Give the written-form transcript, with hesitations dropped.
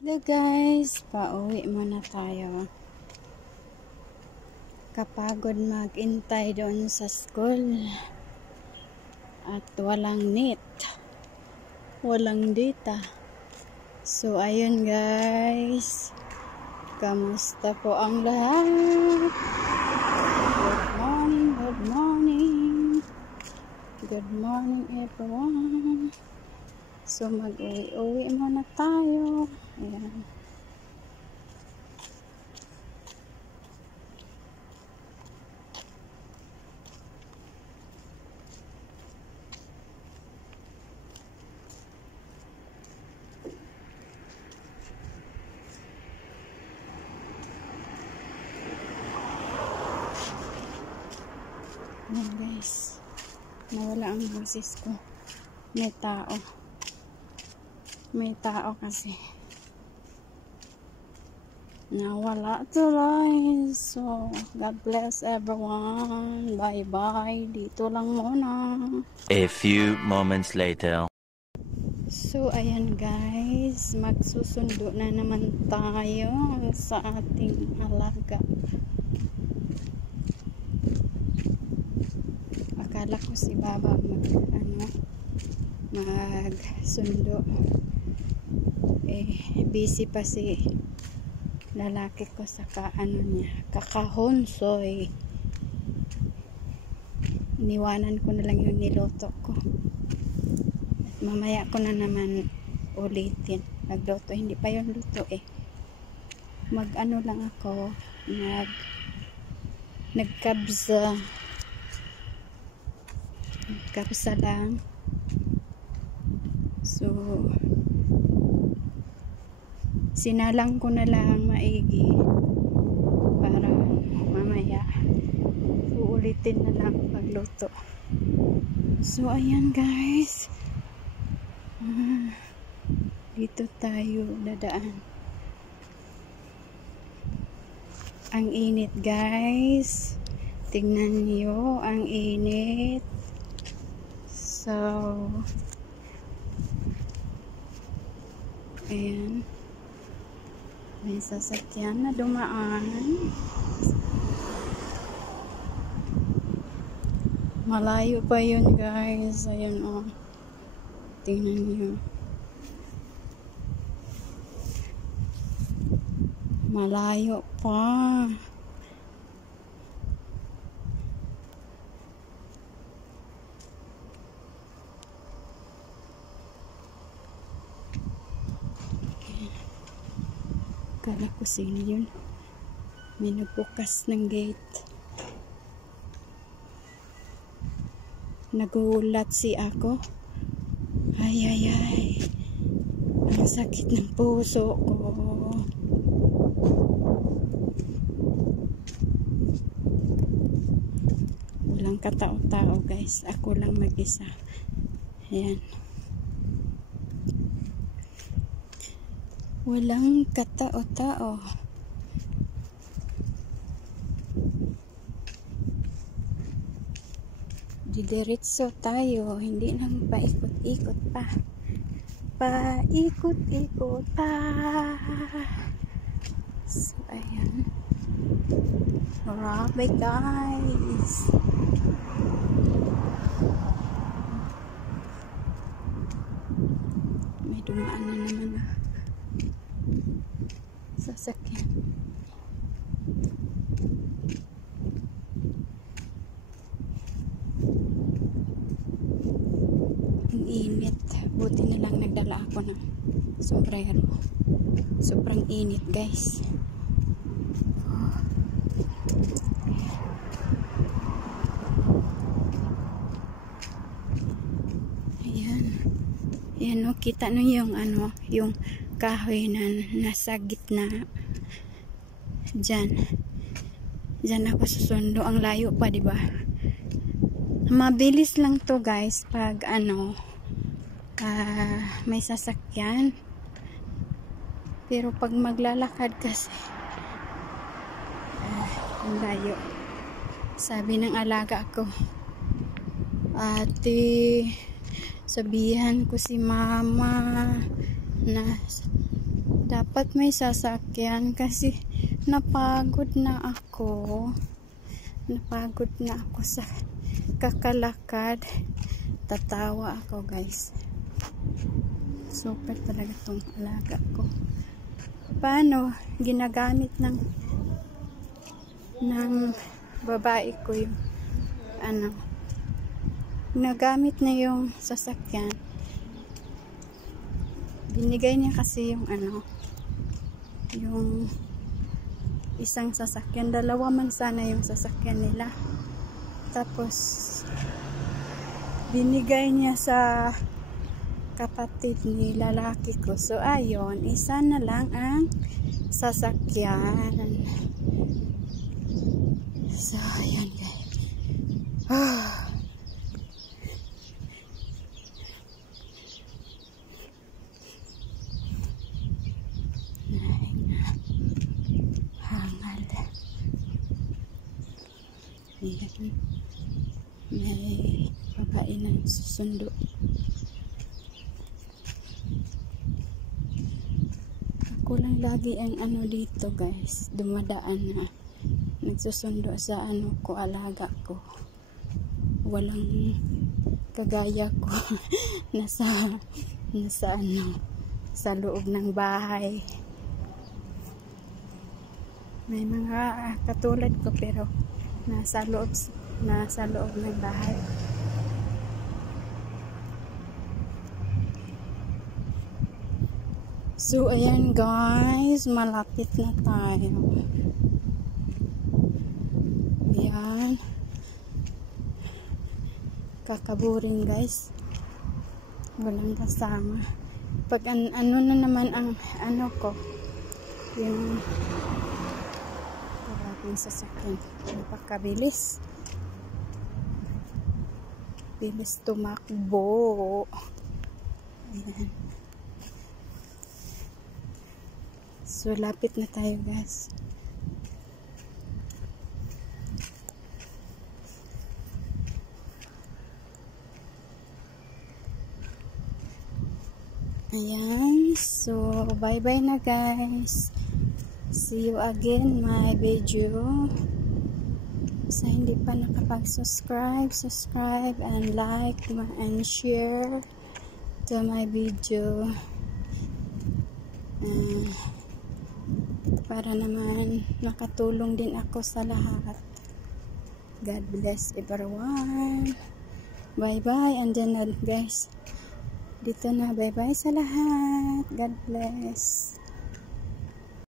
Hello guys, pauwi muna tayo. Kapagod mag-intay doon sa school. At walang net. Walang data. So ayun guys. Kamusta po ang lahat? Good morning, good morning. Good morning everyone. So mag-uwi muna tayo. Ayan. Ayan guys. Nawala ang boses ko. May tao. May tao kasi. Nawala tuloy. So, God bless everyone. Bye-bye. Dito lang muna. A few moments later. So, ayan guys. Magsusundo na naman tayo sa ating alaga. Akala ko si Baba magsundo. Busy pa si lalaki ko sa kakahonsoy. Iniwanan ko na lang yung niluto ko. At mamaya ko na naman ulitin. Nagluto, hindi pa yung luto Mag-ano lang ako, nagkabsa lang. So, sinalang ko na lang maigi para mamaya uulitin na lang pagluto. So ayan guys, dito tayo dadaan. Ang init guys, tingnan niyo ang init. So ayan, may sasakyan na dumaan. Malayo pa yun guys. Ayan tingnan niyo. Malayo pa. Kala ko sino yun. May nagbukas ng gate. Nagulat si ako. Ay. Ang sakit ng puso ko. Walang katao-tao guys. Ako lang mag-isa. Ayan. Walang katao-tao. Didiretso tayo. Hindi lang paikot-ikot pa. Paikot-ikot pa. So, ayan. Grabe guys. May dumaan na naman sasakyan. Ang init. Buti na lang nagdala ako ng sombrero. Sobrang init guys. Ayan kita no yung yung kahoy na nasa gitna. Diyan ako susundo. Ang layo pa, di ba? Mabilis lang to guys pag may sasakyan. Pero pag maglalakad kasi ang layo. Sabi ng alaga ko, ate, sabihan ko si mama na Dapat may sasakyan kasi napagod na ako. Napagod na ako sa kakalakad. Tatawa ako, guys. Super talaga tong alaga ko. Paano ginagamit ng babae ko yung nagamit na yung sasakyan. Binigay niya kasi yung yung isang sasakyan. Dalawa man sana yung sasakyan nila. Tapos binigay niya sa kapatid ni lalaki ko. So ayon, isa na lang ang sasakyan. So ayan, guys. Hangal. Ayan. May babae na susundo. Ako lang lagi ang dito, guys. Dumadaan na. Nagsusundo sa ko, alaga ko. Walang kagaya ko. nasa sa loob ng bahay. May mga katulad ko pero nasa loob ng bahay. So ayan, guys, malapit na tayo. Ayan. Kakaburing, guys. Walang kasama. Pag ano na naman ang ko, yung parang sasakyan. Napakabilis. Bilis tumakbo. Ayan. So, lapit na tayo, guys. Ayan. So, bye-bye na, guys. See you again my video. Sa hindi pa nakapag-subscribe, subscribe and like and share to my video. Para naman nakatulong din ako sa lahat. God bless everyone. Bye-bye. And then, guys, dito na. Bye-bye sa lahat. God bless.